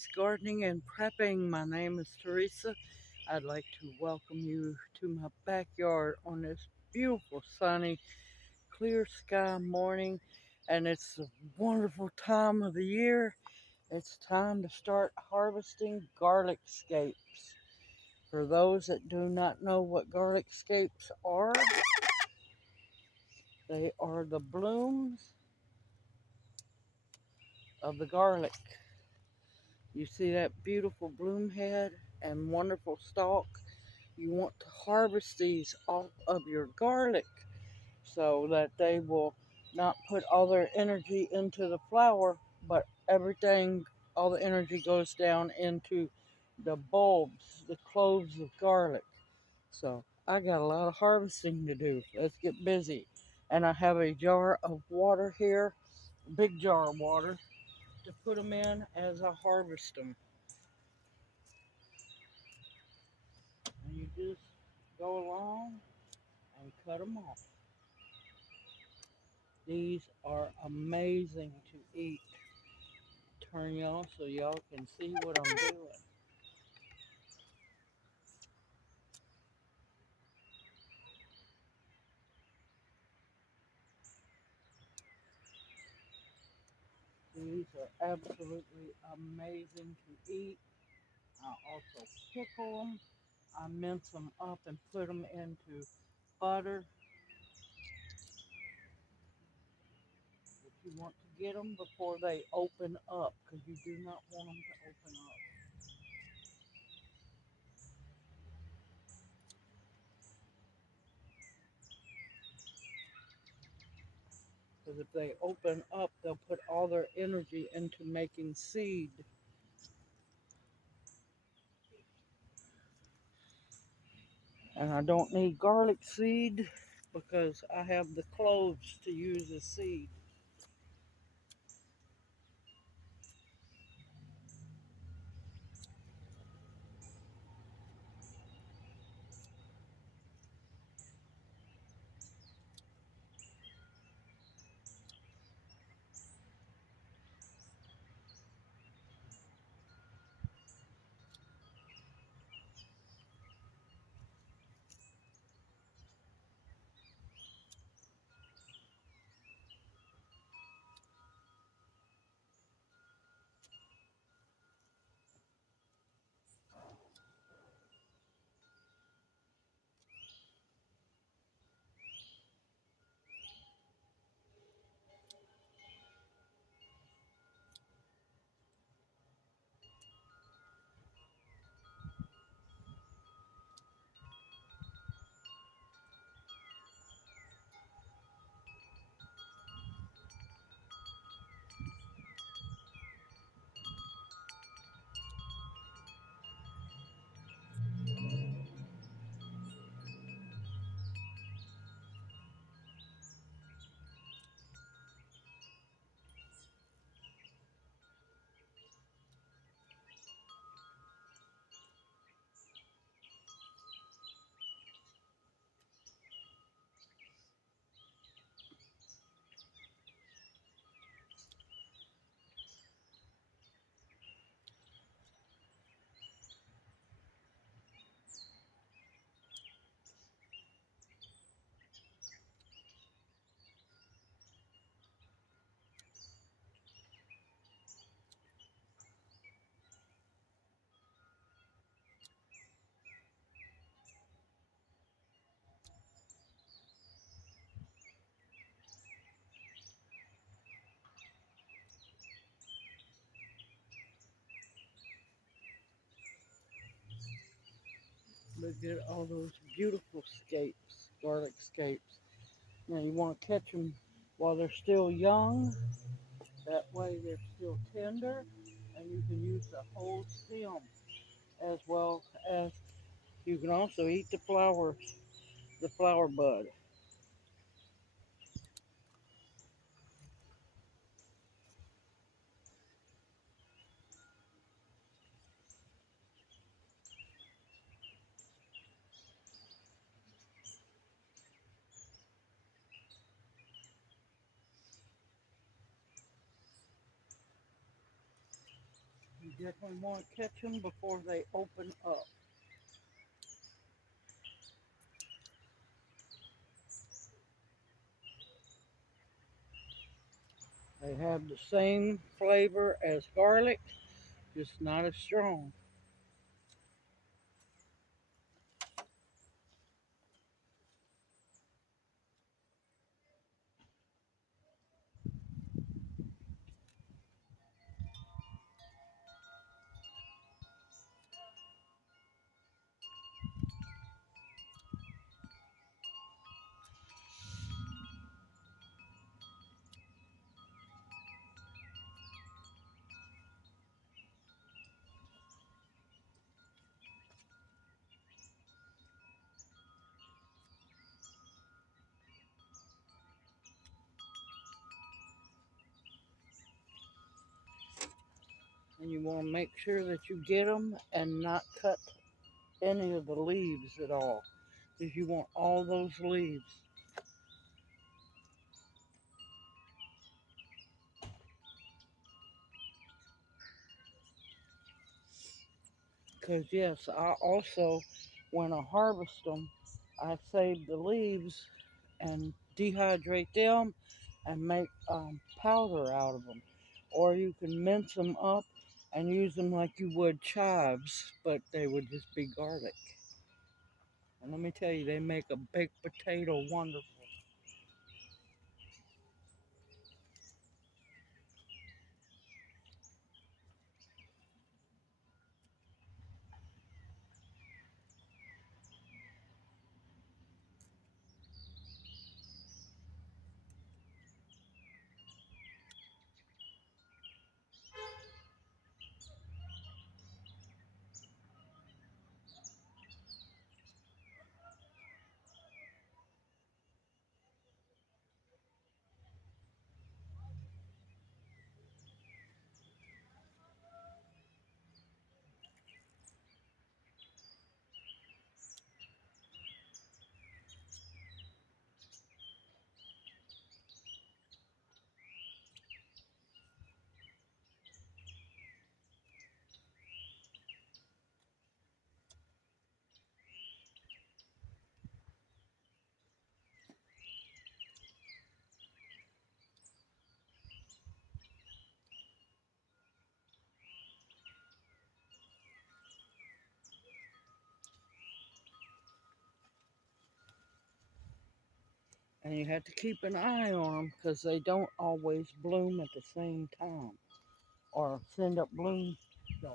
Terry's Gardening and Prepping. My name is Teresa. I'd like to welcome you to my backyard on this beautiful, sunny, clear sky morning. And it's a wonderful time of the year. It's time to start harvesting garlic scapes. For those that do not know what garlic scapes are, they are the blooms of the garlic. You see that beautiful bloom head and wonderful stalk? You want to harvest these off of your garlic so that they will not put all their energy into the flower, but everything, all the energy goes down into the bulbs, the cloves of garlic. So I got a lot of harvesting to do. Let's get busy. And I have a jar of water here, a big jar of water, to put them in as I harvest them. And you just go along and cut them off. These are amazing to eat. Turn y'all so y'all can see what I'm doing. These are absolutely amazing to eat. I also pickle them. I mince them up and put them into butter. But you want to get them before they open up because you do not want them to open up. Because if they open up, they'll put all their energy into making seed. And I don't need garlic seed because I have the cloves to use as seed. Look at all those beautiful scapes, garlic scapes. Now you want to catch them while they're still young. That way they're still tender and you can use the whole stem as well as you can also eat the flowers, the flower bud. definitely want to catch them before they open up. They have the same flavor as garlic, just not as strong. And you want to make sure that you get them and not cut any of the leaves at all, because you want all those leaves. Because yes, I also, when I harvest them, I save the leaves and dehydrate them and make powder out of them. Or you can mince them up and use them like you would chives, but they would just be garlic. And let me tell you, they make a baked potato wonderful. And you have to keep an eye on them because they don't always bloom at the same time or send up bloom. No.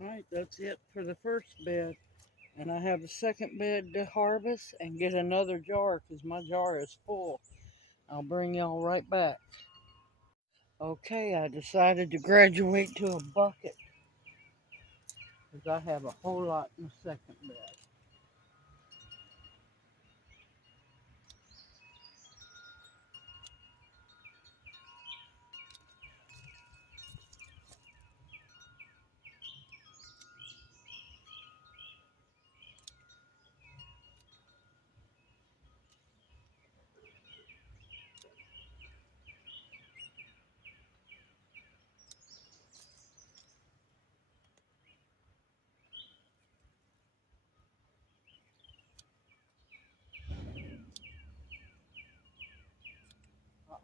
All right, that's it for the first bed. And I have a second bed to harvest and get another jar because my jar is full. I'll bring y'all right back. Okay, I decided to graduate to a bucket because I have a whole lot in the second bed.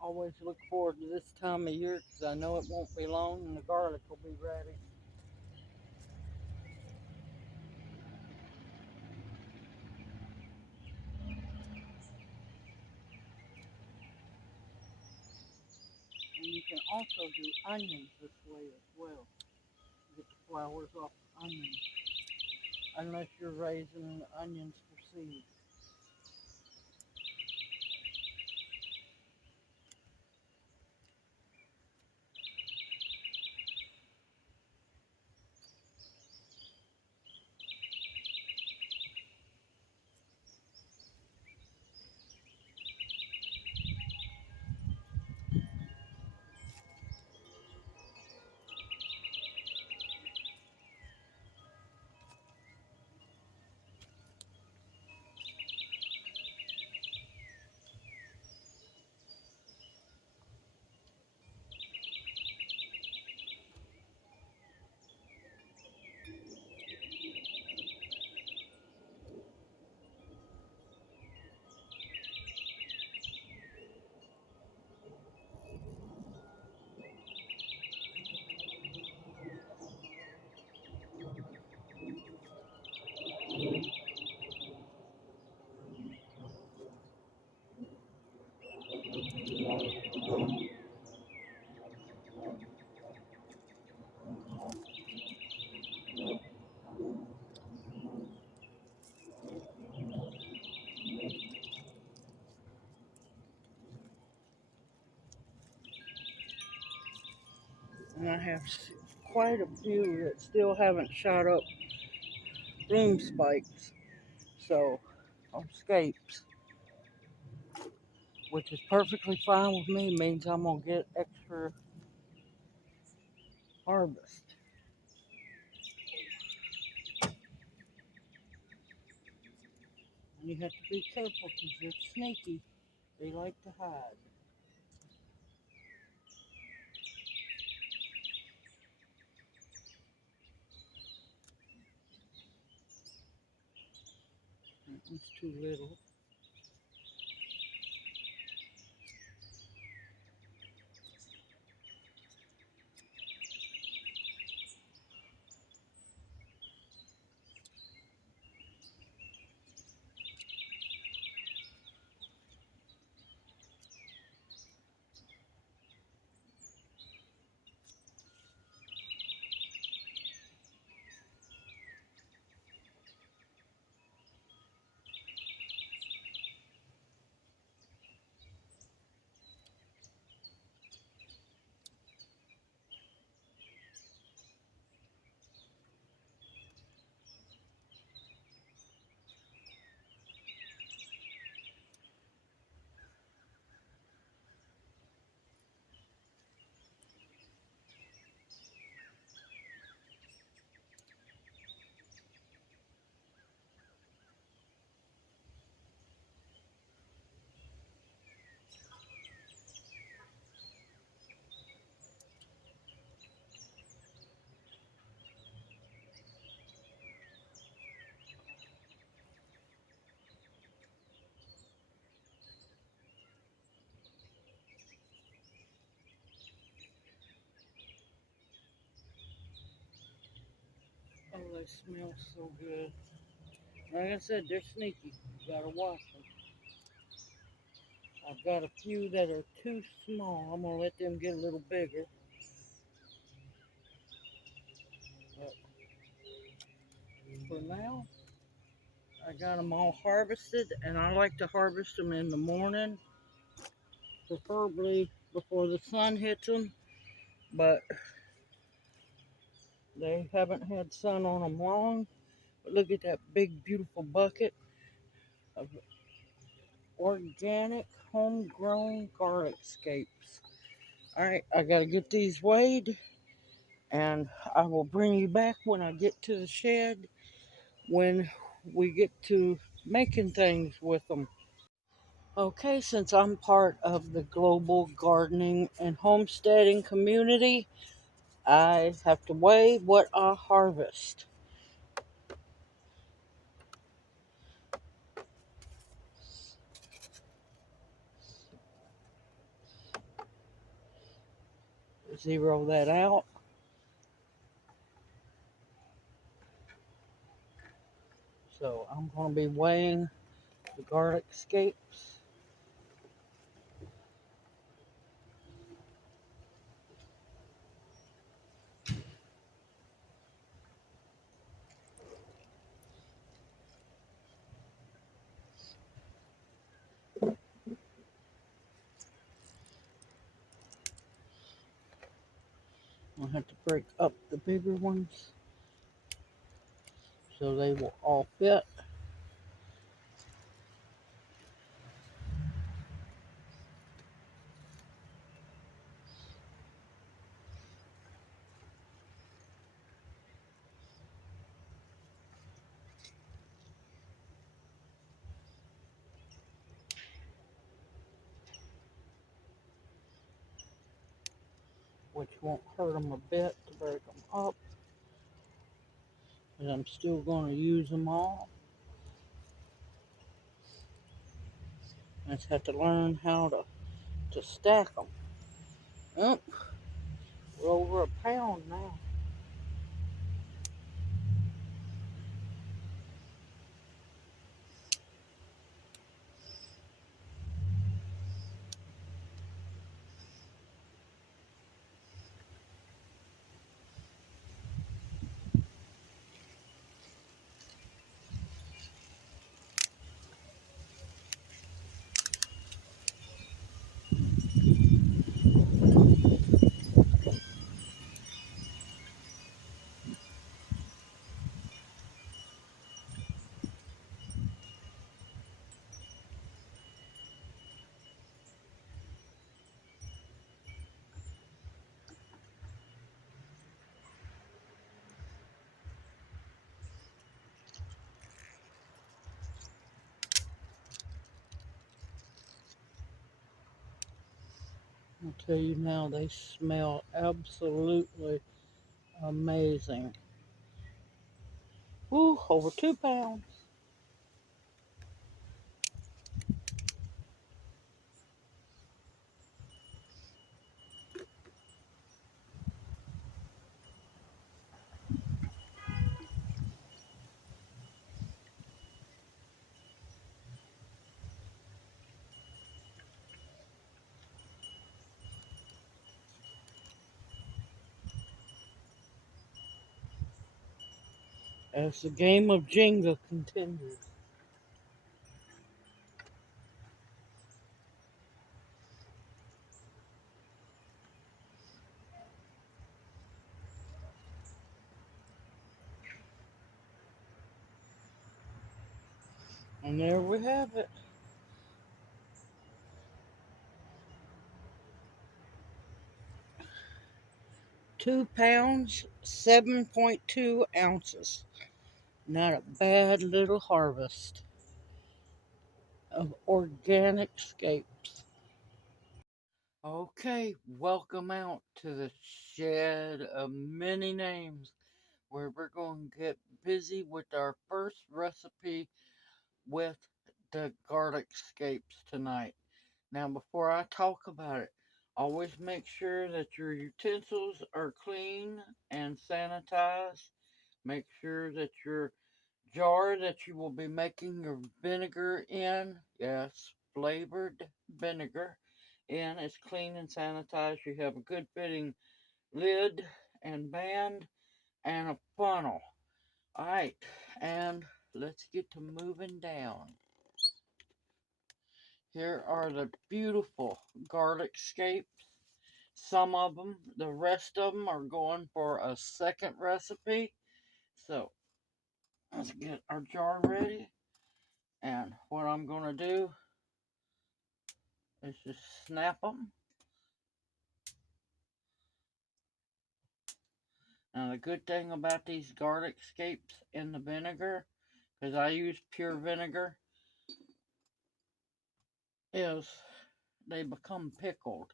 always look forward to this time of year because I know it won't be long and the garlic will be ready. And you can also do onions this way as well. Get the flowers off onions, unless you're raising onions for seed. And I have quite a few that still haven't shot up bloom spikes. So, on Scapes, which is perfectly fine with me, means I'm going to get extra harvest. And you have to be careful because they're sneaky. They like to hide. That one's too little. Oh, they smell so good. Like I said, they're sneaky. You gotta watch them. I've got a few that are too small. I'm gonna let them get a little bigger. But for now, I got them all harvested, and I like to harvest them in the morning, preferably before the sun hits them. But they haven't had sun on them long. But look at that big, beautiful bucket of organic, homegrown garlic scapes. All right, I gotta get these weighed, and I will bring you back when I get to the shed when we get to making things with them. Okay, since I'm part of the global gardening and homesteading community, I have to weigh what I harvest. zero that out. So I'm going to be weighing the garlic scapes. I'll have to break up the bigger ones so they will all fit. Which won't hurt them a bit to break them up. And I'm still going to use them all. I just have to learn how to stack them. Oh, we're over a pound now. I'll tell you now, they smell absolutely amazing. Ooh, over 2 pounds. As the game of Jenga continues. And there we have it. 2 pounds, 7.2 ounces. Not a bad little harvest of organic scapes. Okay, welcome out to the shed of many names where we're going to get busy with our first recipe with the garlic scapes tonight. Now, before I talk about it, always make sure that your utensils are clean and sanitized. Make sure that your jar that you will be making your vinegar in, yes, flavored vinegar, in is clean and sanitized. You have a good fitting lid and band and a funnel. All right, and let's get to moving down. Here are the beautiful garlic scapes. Some of them, the rest of them are going for a second recipe. So let's get our jar ready. And what I'm going to do is just snap them. Now the good thing about these garlic scapes in the vinegar, because I use pure vinegar, is they become pickled.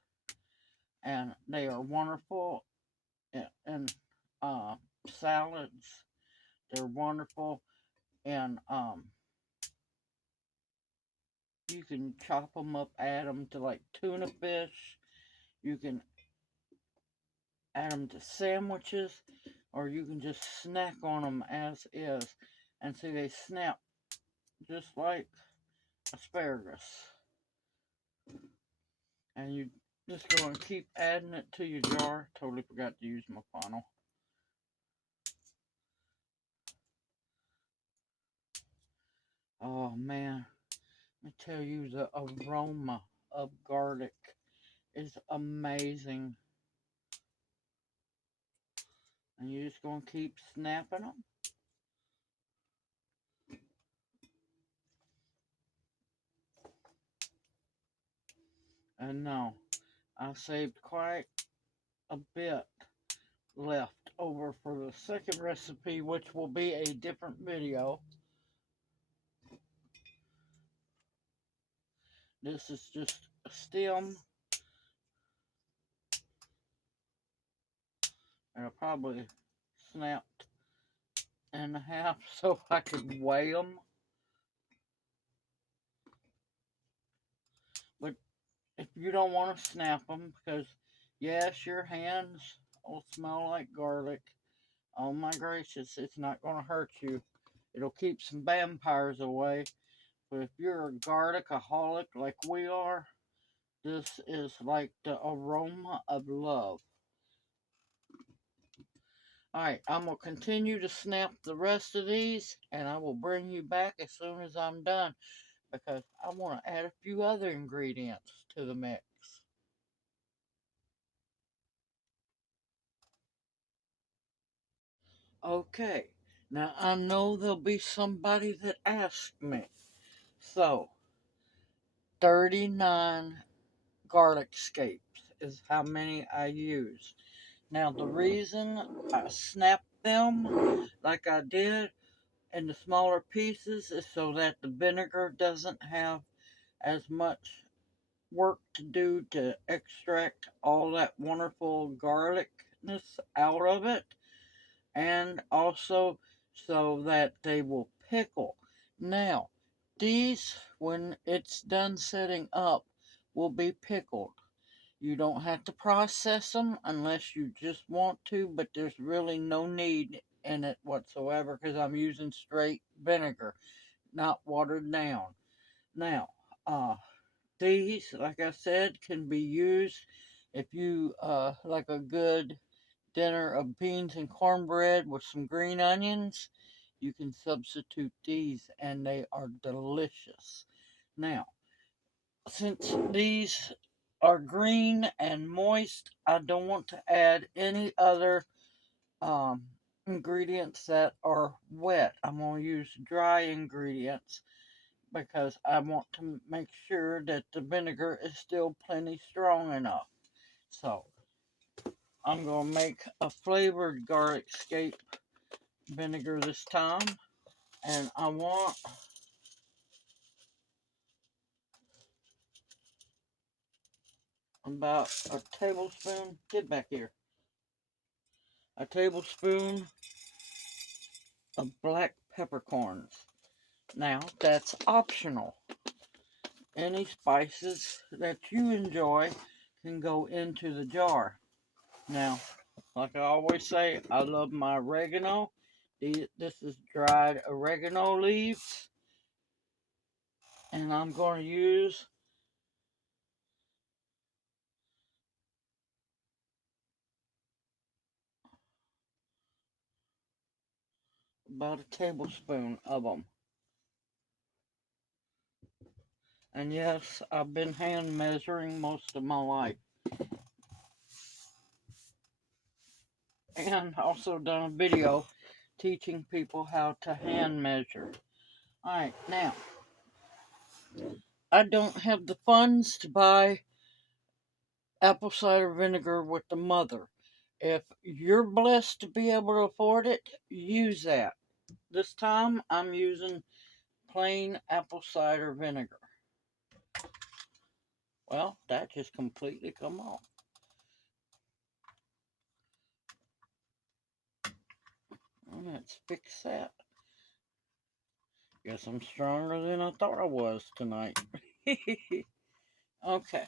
And they are wonderful in salads. They're wonderful in you can chop them up, add them to like tuna fish. You can add them to sandwiches, or you can just snack on them as is. And see, they snap just like asparagus. And you just go and keep adding it to your jar. Totally forgot to use my funnel. Oh man, let me tell you, the aroma of garlic is amazing. And you're just going to keep snapping them. And now, I saved quite a bit left over for the second recipe, which will be a different video. This is just a stem. And I probably snapped in half so I could weigh them. But if you don't want to snap them, because yes, your hands will smell like garlic. Oh my gracious, it's not going to hurt you. It'll keep some vampires away. But if you're a garlicaholic like we are, this is like the aroma of love. Alright, I'm going to continue to snap the rest of these, and I will bring you back as soon as I'm done, because I want to add a few other ingredients to the mix. Okay, now I know there'll be somebody that asks me. So, 39 garlic scapes is how many I use. Now, the reason I snap them like I did in the smaller pieces is so that the vinegar doesn't have as much work to do to extract all that wonderful garlicness out of it, and also so that they will pickle. Now, these, when it's done setting up, will be pickled. You don't have to process them unless you just want to, but there's really no need in it whatsoever because I'm using straight vinegar, not watered down. Now, these, like I said, can be used if you like a good dinner of beans and cornbread with some green onions. You can substitute these and they are delicious. Now, since these are green and moist, I don't want to add any other um, ingredients that are wet. I'm going to use dry ingredients because I want to make sure that the vinegar is still plenty strong enough. So I'm going to make a flavored garlic scape vinegar this time. And I want about a tablespoon, get back here, a tablespoon of black peppercorns. Now, that's optional. Any spices that you enjoy can go into the jar. Now, like I always say, I love my oregano. This is dried oregano leaves. And I'm going to use about a tablespoon of them. And yes, I've been hand measuring most of my life. And also done a video teaching people how to hand measure. Alright, now, I don't have the funds to buy apple cider vinegar with the mother. If you're blessed to be able to afford it, use that. This time, I'm using plain apple cider vinegar. Well, that just completely come off. Let's fix that. Guess I'm stronger than I thought I was tonight. Okay.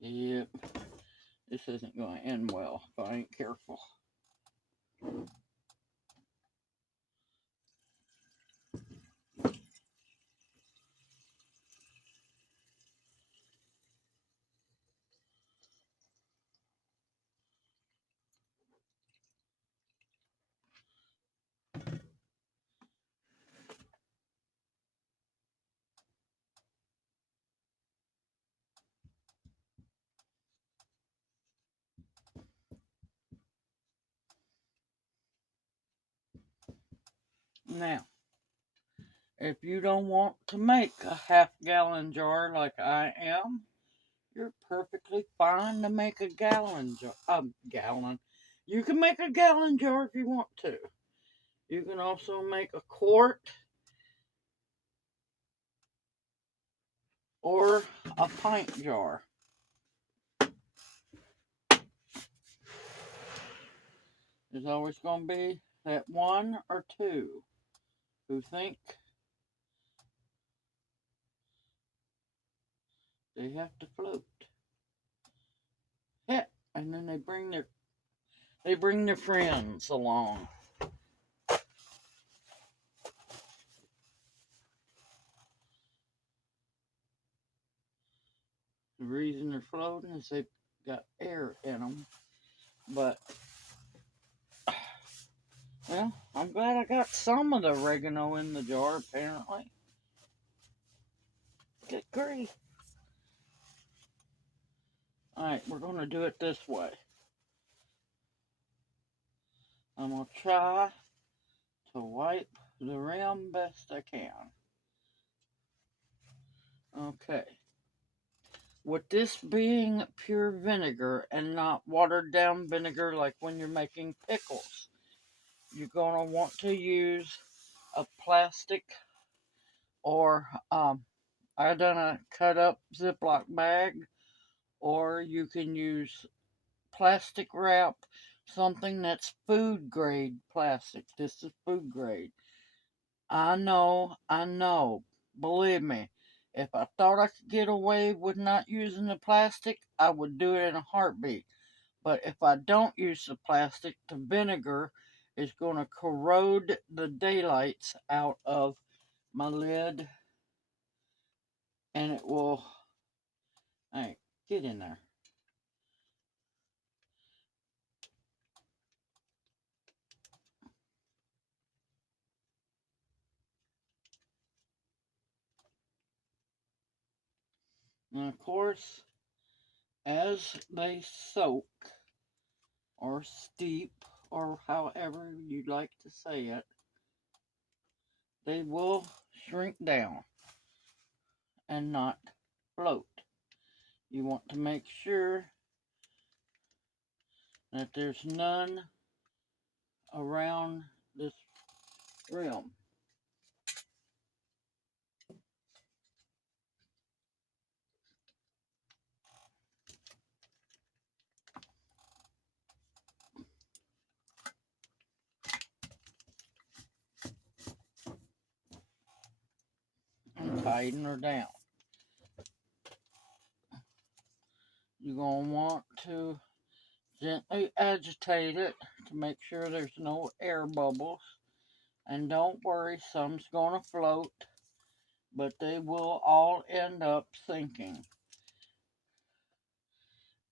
Yep. This isn't going to end well if I ain't careful. Now, if you don't want to make a half-gallon jar like I am, you're perfectly fine to make a gallon jar. Gallon. You can make a gallon jar if you want to. You can also make a quart or a pint jar. There's always going to be that one or two who think they have to float. Yeah, and then they bring their friends along. The reason they're floating is they've got air in them. But, well, I'm glad I got some of the oregano in the jar, apparently. Good grief. Alright, we're going to do it this way. I'm going to try to wipe the rim best I can. Okay. With this being pure vinegar and not watered down vinegar like when you're making pickles, you're going to want to use a plastic or I done a cut up Ziploc bag, or you can use plastic wrap, something that's food grade plastic. This is food grade. I know. Believe me, if I thought I could get away with not using the plastic, I would do it in a heartbeat. But if I don't use the plastic, the vinegar is going to corrode the daylights out of my lid, and it will. Hey, get in there. And of course, as they soak or steep or however you'd like to say it, they will shrink down and not float. You want to make sure that there's none around this rim. And tighten her down. You're going to want to gently agitate it to make sure there's no air bubbles. And don't worry, some's going to float, but they will all end up sinking.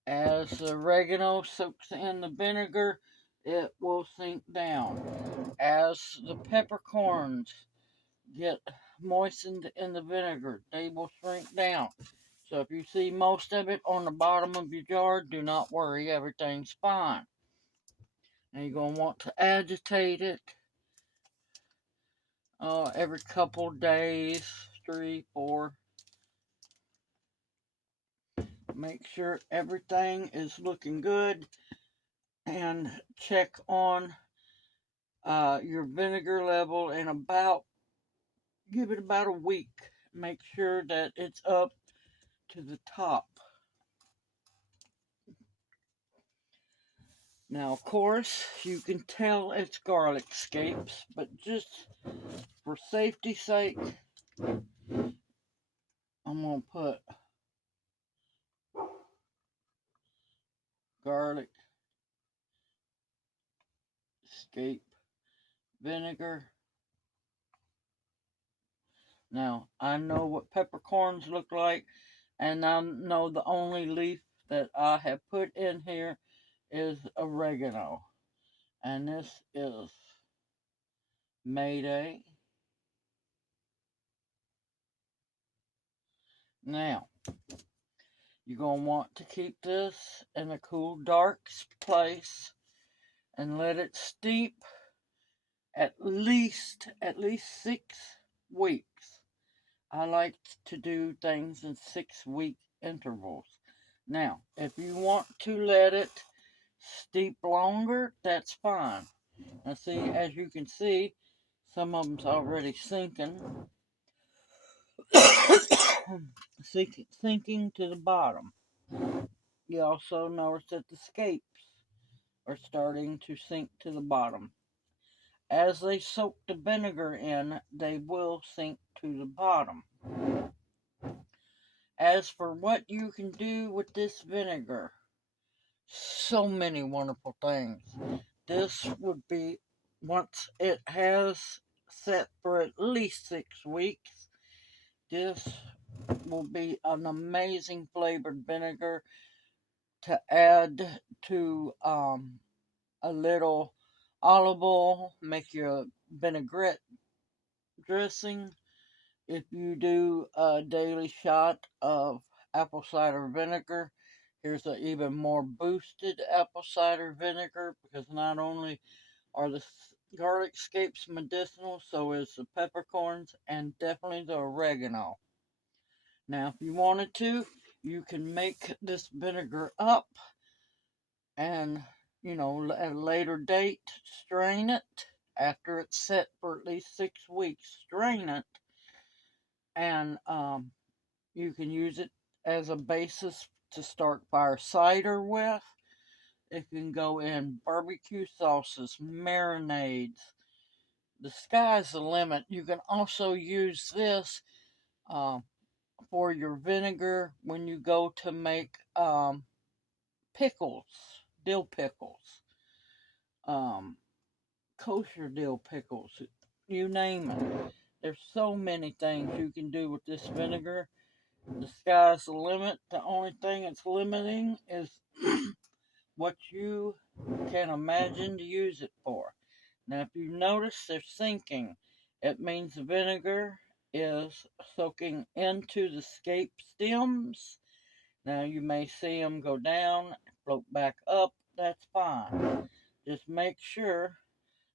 As the oregano soaks in the vinegar, it will sink down. As the peppercorns get moistened in the vinegar, they will shrink down. So if you see most of it on the bottom of your jar, do not worry, everything's fine. And you're going to want to agitate it every couple days, 3, 4. Make sure everything is looking good, and check on your vinegar level in give it about a week. Make sure that it's up to the top. Now, of course, you can tell it's garlic scapes, but just for safety's sake, I'm going to put garlic scape vinegar. Now, I know what peppercorns look like, and I know the only leaf that I have put in here is oregano. And this is Mayday. Now, you're going to want to keep this in a cool, dark place and let it steep at least 6 weeks. I like to do things in 6 week intervals. Now, if you want to let it steep longer, that's fine. Now, see, as you can see, some of them's already sinking, sinking to the bottom. You also notice that the scapes are starting to sink to the bottom. As they soak the vinegar in, they will sink to the bottom. As for what you can do with this vinegar, so many wonderful things. This would be, once it has set for at least 6 weeks, this will be an amazing flavored vinegar to add to a little olive oil, make your vinaigrette dressing. If you do a daily shot of apple cider vinegar, here's an even more boosted apple cider vinegar, because not only are the garlic scapes medicinal, so is the peppercorns and definitely the oregano. Now, if you wanted to, you can make this vinegar up and, at a later date, strain it. After it's set for at least 6 weeks, strain it, and you can use it as a basis to start fire cider with. It can go in barbecue sauces, marinades. The sky's the limit. You can also use this uh, for your vinegar when you go to make pickles, dill pickles, um, kosher dill pickles, you name it. There's so many things you can do with this vinegar. The sky's the limit. The only thing it's limiting is what you can imagine to use it for. Now, if you notice they're sinking, it means the vinegar is soaking into the scape stems. Now, you may see them go down, float back up. That's fine. Just make sure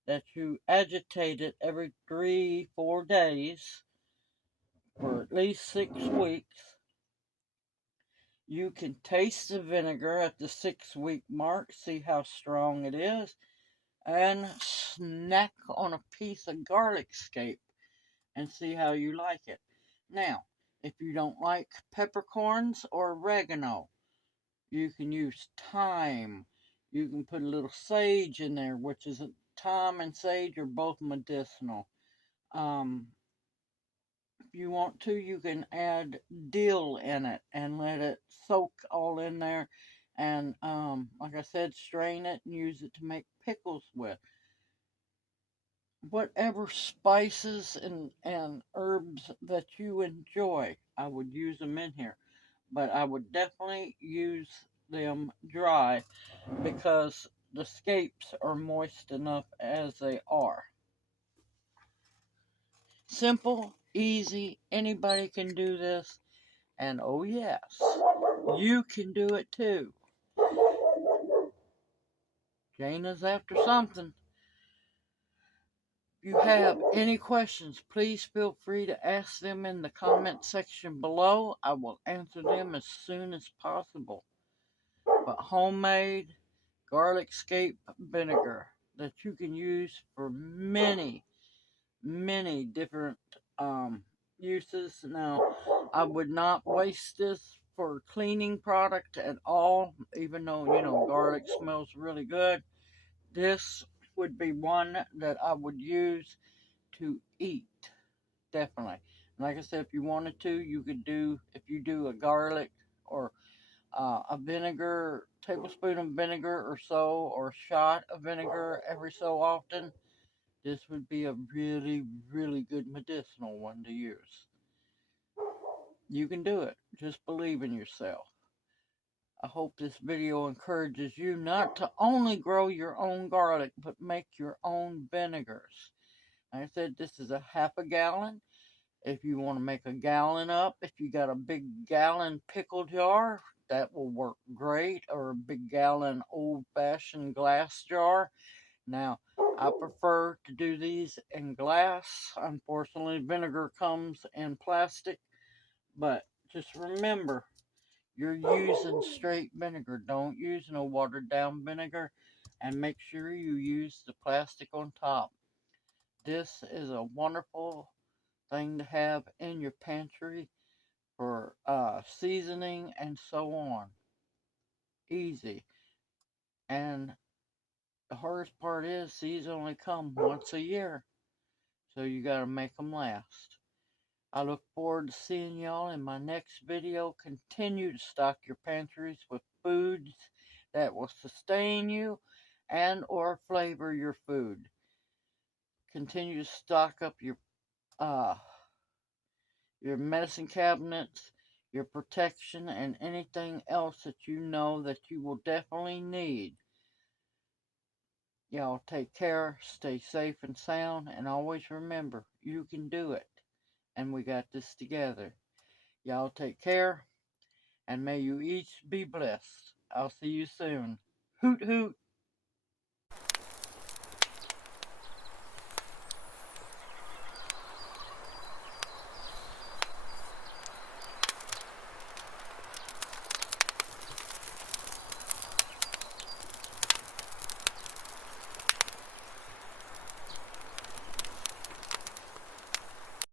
that you agitate it every 3-4 days for at least 6 weeks. You can taste the vinegar at the 6 week mark, see how strong it is, and snack on a piece of garlic scape and see how you like it. Now, if you don't like peppercorns or oregano, you can use thyme. You can put a little sage in there, which is thyme and sage are both medicinal. Um, if you want to, you can add dill in it and let it soak all in there. And like I said, strain it and use it to make pickles with. Whatever spices and herbs that you enjoy, I would use them in here. But I would definitely use them dry because the scapes are moist enough as they are. Simple, easy, anybody can do this. And oh, yes, you can do it too. Jana's after something. If you have any questions, please feel free to ask them in the comment section below. I will answer them as soon as possible. But homemade garlic scape vinegar that you can use for many, many different uses. Now, I would not waste this for cleaning product at all, even though, garlic smells really good. This would be one that I would use to eat, definitely. Like I said, if you wanted to, you could do, if you do a garlic or a vinegar tablespoon of vinegar or so, or a shot of vinegar every so often, this would be a really, really good medicinal one to use. You can do it. Just believe in yourself. I hope this video encourages you not to only grow your own garlic, but make your own vinegars. Like I said, this is a half a gallon. If you want to make a gallon up, if you got a big gallon pickle jar, that will work great, or a big gallon old-fashioned glass jar. Now, I prefer to do these in glass. Unfortunately, vinegar comes in plastic, but just remember, you're using straight vinegar. Don't use no watered down vinegar, and make sure you use the plastic on top. This is a wonderful thing to have in your pantry for seasoning and so on. Easy. And the hardest part is these only come once a year, so you got to make them last. I look forward to seeing y'all in my next video. Continue to stock your pantries with foods that will sustain you and or flavor your food. Continue to stock up your medicine cabinets, your protection, and anything else that you know that you will definitely need. Y'all take care, stay safe and sound, and always remember, you can do it. And we got this together. Y'all take care, and may you each be blessed. I'll see you soon. Hoot hoot.